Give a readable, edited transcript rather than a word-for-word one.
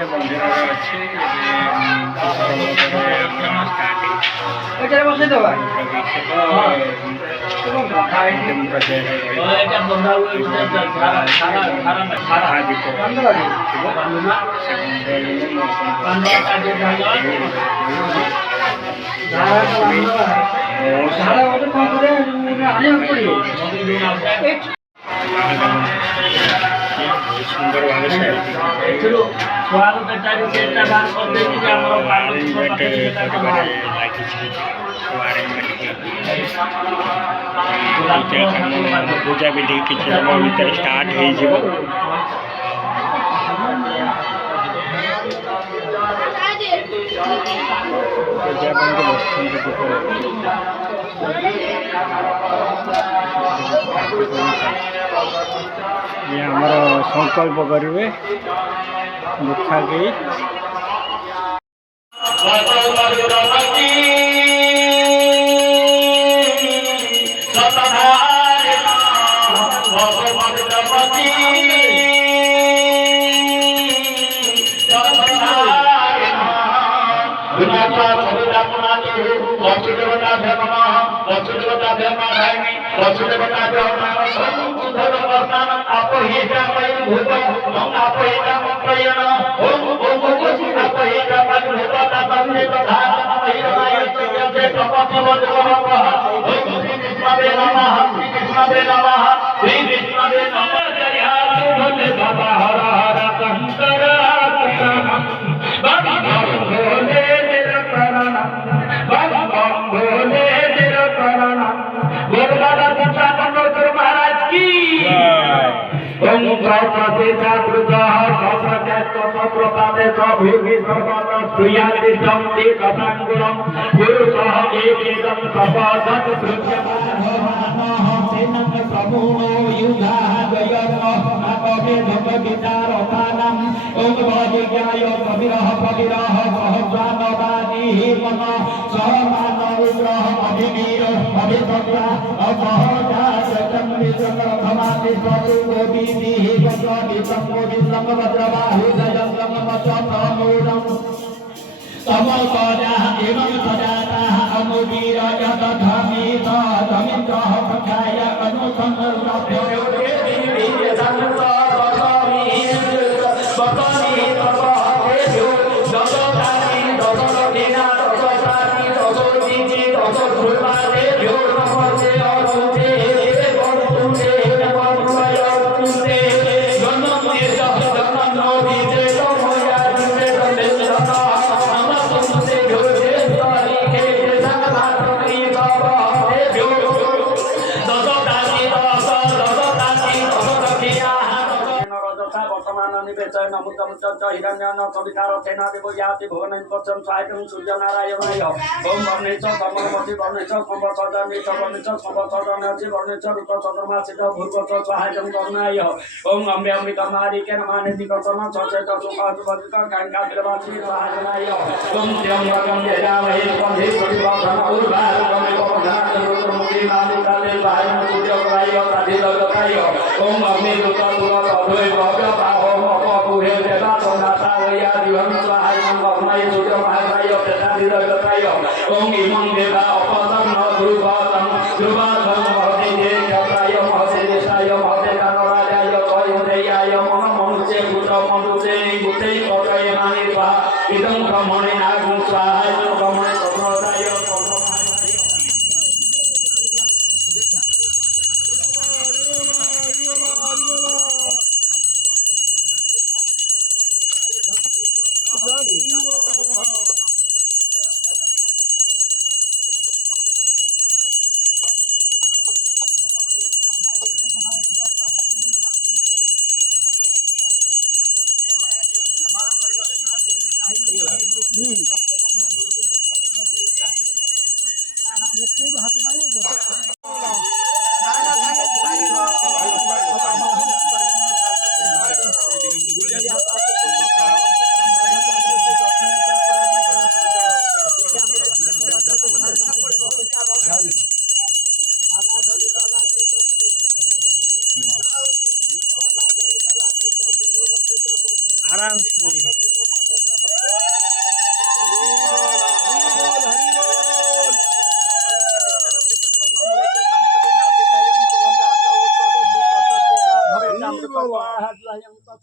মন্দির আছে সুন্দরভাবে पूजा विधि किसी समय भीतर स्टार्ट हो ये हमारा संकल्प करेंगे दुखा गई हिरण्यन कवितार सेना देव याति भुवन पचम सायकं सूर्य नारायणाय ओम वर्णेश धर्मवती वर्णेश संवत्सरनि च वर्णेश संवत्सरनि वर्णेश ऋत चंद्रमा सिद्ध भूर्वच सहायकं करुणाय ओम अम्बे अम्बिका के नमानिति कर्तन सचेत सुखादिवदित कांका विवासी सहायनाय ओम त्र्यंबकं यजामहे सुगंधि प्रतिवर्धन उर्वारुकमे पवनात् मुक्ति नालिकाले वायं सूर्यग्राय ताधिलगताय ओम अग्नि दुत दुत अद्वै भव्य पावम अपपुहे देवा संदाताय दिवं सहायं वर्णय सूर्य महाराय ताधिलगताय ओम इमं देवा अपसन्न ध्रुवतं ध्रुवतं महते देवताय महते देशाय महते कानराजाय तयोदयाय मन मनुष्य पुत्र मनुष्य बुद्धि कटय मानित्वा इदं ब्रह्मणे नागं स्वाहाय ब्रह्मणे कर्मदाय आराम से Adalah yang tak